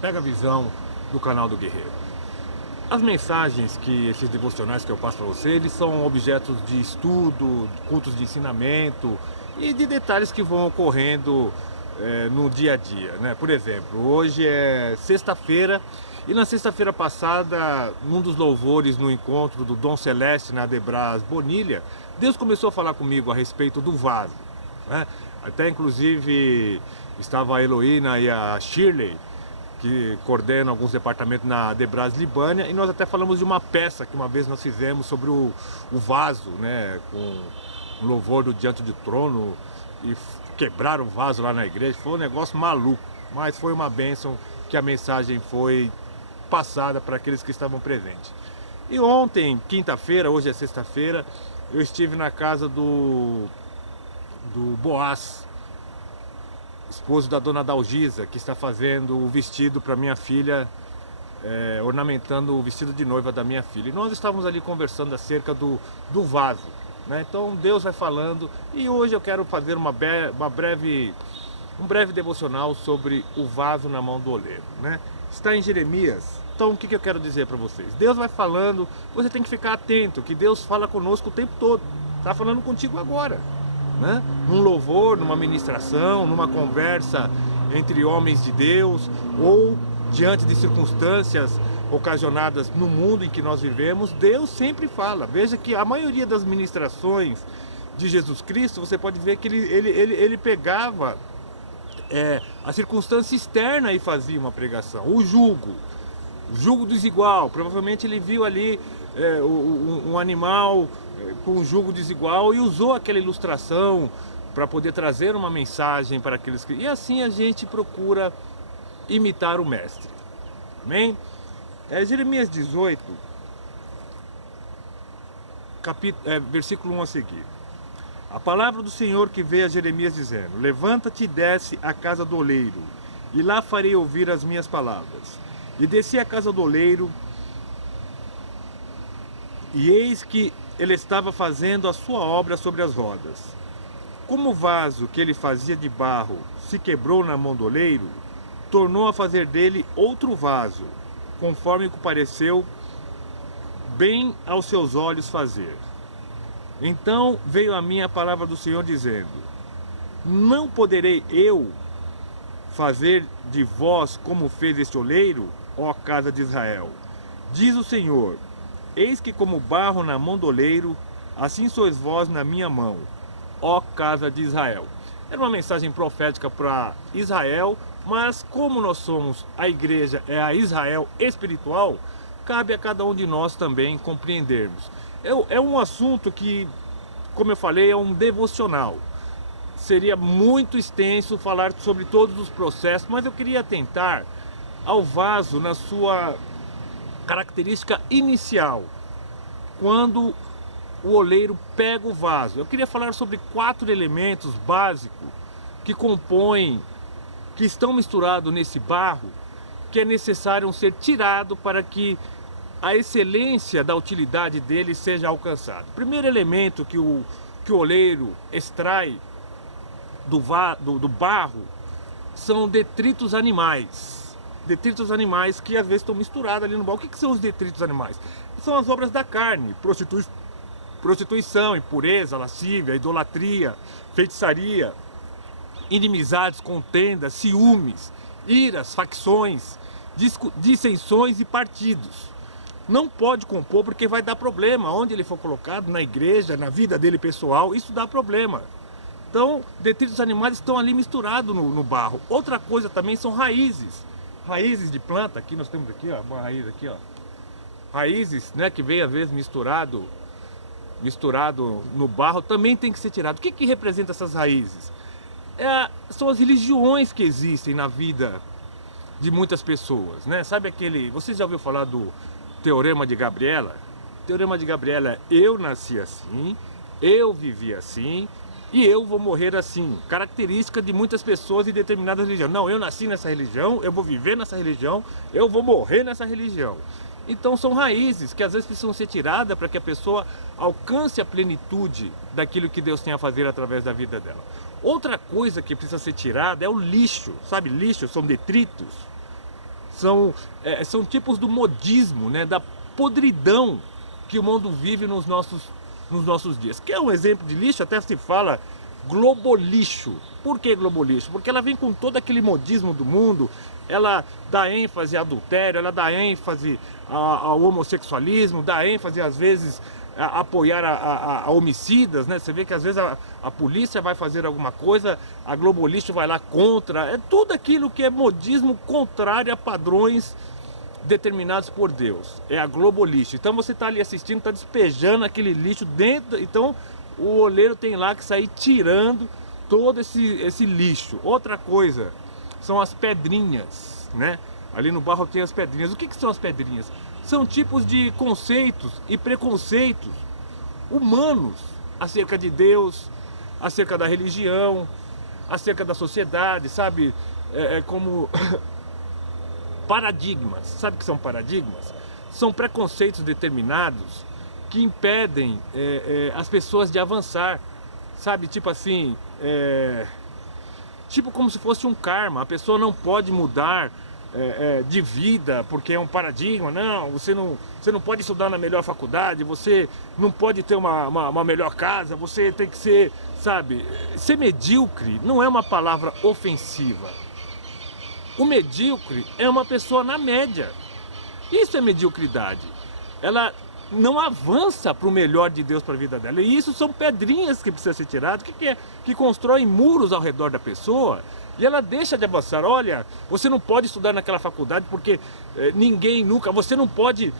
Pega a visão do canal do Guerreiro. As mensagens que esses devocionais que eu passo para você, eles são objetos de estudo, cultos de ensinamento e de detalhes que vão ocorrendo no dia a dia, né? Por exemplo, hoje é sexta-feira e na sexta-feira passada, num dos louvores no encontro do Dom Celeste na Adebras Bonilha, Deus começou a falar comigo a respeito do vaso, né? Até inclusive estava a Heloína e a Shirley, que coordena alguns departamentos na Adebras Libânia, e nós até falamos de uma peça que uma vez nós fizemos sobre o vaso, né, com um louvor do Diante do Trono, e quebraram o vaso lá na igreja. Foi um negócio maluco, mas foi uma bênção que a mensagem foi passada para aqueles que estavam presentes. E ontem, quinta-feira, hoje é sexta-feira, eu estive na casa do Boaz, esposo da dona Dalgisa, que está fazendo o vestido para minha filha, ornamentando o vestido de noiva da minha filha. E nós estávamos ali conversando acerca do vaso, né? Então Deus vai falando, e hoje eu quero fazer um breve devocional sobre o vaso na mão do oleiro, né? Está em Jeremias. Então o que eu quero dizer para vocês? Deus vai falando, você tem que ficar atento, que Deus fala conosco o tempo todo, está falando contigo agora, né? Num louvor, numa ministração, numa conversa entre homens de Deus, ou diante de circunstâncias ocasionadas no mundo em que nós vivemos, Deus sempre fala. Veja que a maioria das ministrações de Jesus Cristo, você pode ver que ele pegava a circunstância externa e fazia uma pregação. O jugo desigual, provavelmente ele viu ali um animal com um jugo desigual e usou aquela ilustração para poder trazer uma mensagem para aqueles que... E assim a gente procura imitar o mestre. Amém? Jeremias 18, versículo 1 a seguir. A palavra do Senhor que veio a Jeremias dizendo: levanta-te e desce à casa do oleiro, e lá farei ouvir as minhas palavras. E desci à casa do oleiro, e eis que ele estava fazendo a sua obra sobre as rodas. Como o vaso que ele fazia de barro se quebrou na mão do oleiro, tornou a fazer dele outro vaso, conforme o que pareceu bem aos seus olhos fazer. Então veio a mim a palavra do Senhor dizendo: não poderei eu fazer de vós como fez este oleiro, ó casa de Israel? Diz o Senhor: eis que como barro na mão do oleiro, assim sois vós na minha mão, ó casa de Israel. Era uma mensagem profética para Israel, mas como nós somos a igreja, é a Israel espiritual, cabe a cada um de nós também compreendermos. É um assunto que, como eu falei, é um devocional. Seria muito extenso falar sobre todos os processos, mas eu queria atentar ao vaso na sua característica inicial, quando o oleiro pega o vaso. Eu queria falar sobre 4 elementos básicos que compõem, que estão misturados nesse barro, que é necessário ser tirado para que a excelência da utilidade dele seja alcançada. O primeiro elemento que o oleiro extrai do barro são detritos animais. Detritos animais que às vezes estão misturados ali no barro. O que são os detritos animais? São as obras da carne: prostituição, impureza, lascívia, idolatria, feitiçaria, inimizades, contendas, ciúmes, iras, facções, dissensões e partidos. Não pode compor porque vai dar problema. Onde ele for colocado, na igreja, na vida dele pessoal, isso dá problema. Então, detritos animais estão ali misturados no barro. Outra coisa também são raízes. Raízes de planta, aqui nós temos aqui, ó, uma raiz aqui, ó. Raízes, né, que vem às vezes misturado no barro, também tem que ser tirado. O que representa essas raízes? São as religiões que existem na vida de muitas pessoas, né? Sabe aquele... Você já ouviu falar do Teorema de Gabriela? O Teorema de Gabriela é: eu nasci assim, eu vivi assim e eu vou morrer assim. Característica de muitas pessoas em determinadas religiões. Não, eu nasci nessa religião, eu vou viver nessa religião, eu vou morrer nessa religião. Então são raízes que às vezes precisam ser tiradas para que a pessoa alcance a plenitude daquilo que Deus tem a fazer através da vida dela. Outra coisa que precisa ser tirada é o lixo. Sabe, lixo são detritos, são tipos do modismo, né, da podridão que o mundo vive nos nossos dias. Que é um exemplo de lixo, até se fala globolixo. Por que globolixo? Porque ela vem com todo aquele modismo do mundo, ela dá ênfase a adultério, ela dá ênfase ao homossexualismo, dá ênfase às vezes a apoiar a homicidas, né? Você vê que às vezes a polícia vai fazer alguma coisa, a globolixo vai lá contra, é tudo aquilo que é modismo contrário a padrões determinados por Deus, é a globolixo. Então você está ali assistindo, está despejando aquele lixo dentro, então o oleiro tem lá que sair tirando todo esse lixo. Outra coisa são as pedrinhas, né? Ali no barro tem as pedrinhas. O que são as pedrinhas? São tipos de conceitos e preconceitos humanos acerca de Deus, acerca da religião, acerca da sociedade, sabe? Como paradigmas. Sabe o que são paradigmas? São preconceitos determinados que impedem as pessoas de avançar, sabe? Tipo assim, tipo como se fosse um karma. A pessoa não pode mudar de vida porque é um paradigma. Não, você não pode estudar na melhor faculdade, você não pode ter uma melhor casa, você tem que ser, sabe? Ser medíocre não é uma palavra ofensiva. O medíocre é uma pessoa na média. Isso é mediocridade. Ela não avança para o melhor de Deus para a vida dela. E isso são pedrinhas que precisam ser tiradas, que constroem muros ao redor da pessoa, e ela deixa de avançar. Olha, você não pode estudar naquela faculdade porque ninguém nunca... Você não pode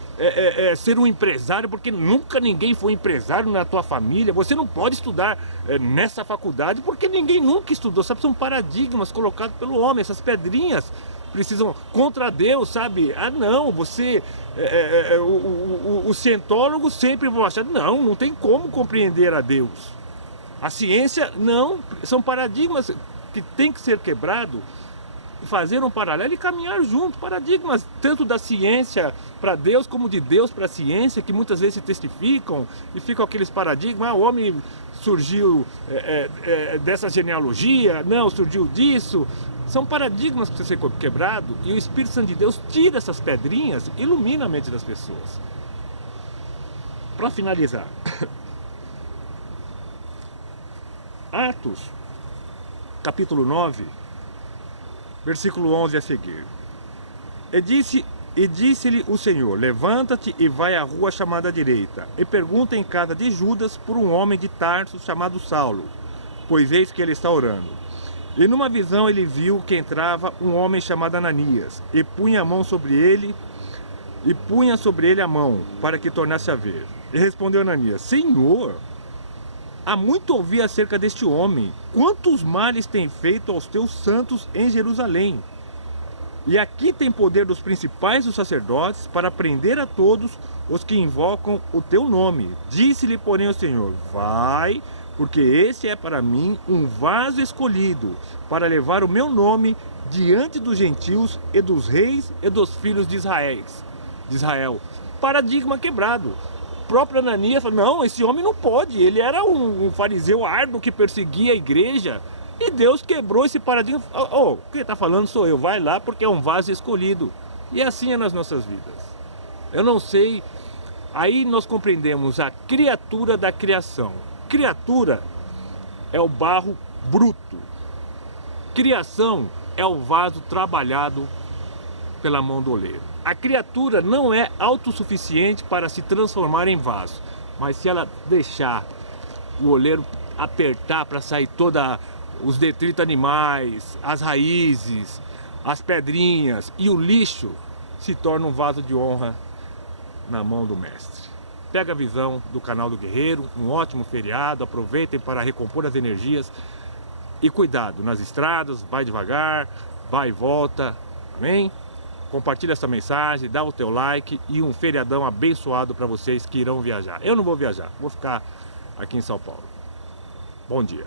ser um empresário porque nunca ninguém foi empresário na tua família. Você não pode estudar nessa faculdade porque ninguém nunca estudou. Sabe, são paradigmas colocados pelo homem. Essas pedrinhas precisam contra Deus, sabe? Ah, não, você... os cientólogos sempre vão achar, não tem como compreender a Deus. A ciência, não, são paradigmas que tem que ser quebrado, fazer um paralelo e caminhar junto. Paradigmas tanto da ciência para Deus como de Deus para a ciência, que muitas vezes se testificam e ficam aqueles paradigmas. O homem surgiu dessa genealogia, não, surgiu disso. São paradigmas que precisam ser quebrados, e o Espírito Santo de Deus tira essas pedrinhas e ilumina a mente das pessoas. Para finalizar, Atos, capítulo 9, versículo 11 a seguir. E disse-lhe o Senhor: levanta-te e vai à rua chamada direita, e pergunta em casa de Judas por um homem de Tarso chamado Saulo, pois eis que ele está orando. E numa visão ele viu que entrava um homem chamado Ananias, e punha sobre ele a mão, para que tornasse a ver. E respondeu Ananias: Senhor, há muito ouvi acerca deste homem, quantos males tem feito aos teus santos em Jerusalém. E aqui tem poder dos principais dos sacerdotes para prender a todos os que invocam o teu nome. Disse-lhe, porém, o Senhor: vai, porque esse é para mim um vaso escolhido, para levar o meu nome diante dos gentios e dos reis e dos filhos de Israel. Paradigma quebrado. O próprio Ananias falou: não, esse homem não pode, ele era um fariseu árduo que perseguia a igreja, e Deus quebrou esse paradigma. Quem está falando sou eu, vai lá porque é um vaso escolhido. E assim é nas nossas vidas. Eu não sei, aí nós compreendemos a criatura da criação. Criatura é o barro bruto. Criação é o vaso trabalhado pela mão do oleiro. A criatura não é autossuficiente para se transformar em vaso, mas se ela deixar o oleiro apertar para sair toda os detritos animais, as raízes, as pedrinhas e o lixo, se torna um vaso de honra na mão do mestre. Pega a visão do canal do Guerreiro, um ótimo feriado, aproveitem para recompor as energias e cuidado nas estradas, vai devagar, vai e volta, amém? Compartilha essa mensagem, dá o teu like e um feriadão abençoado para vocês que irão viajar. Eu não vou viajar, vou ficar aqui em São Paulo. Bom dia.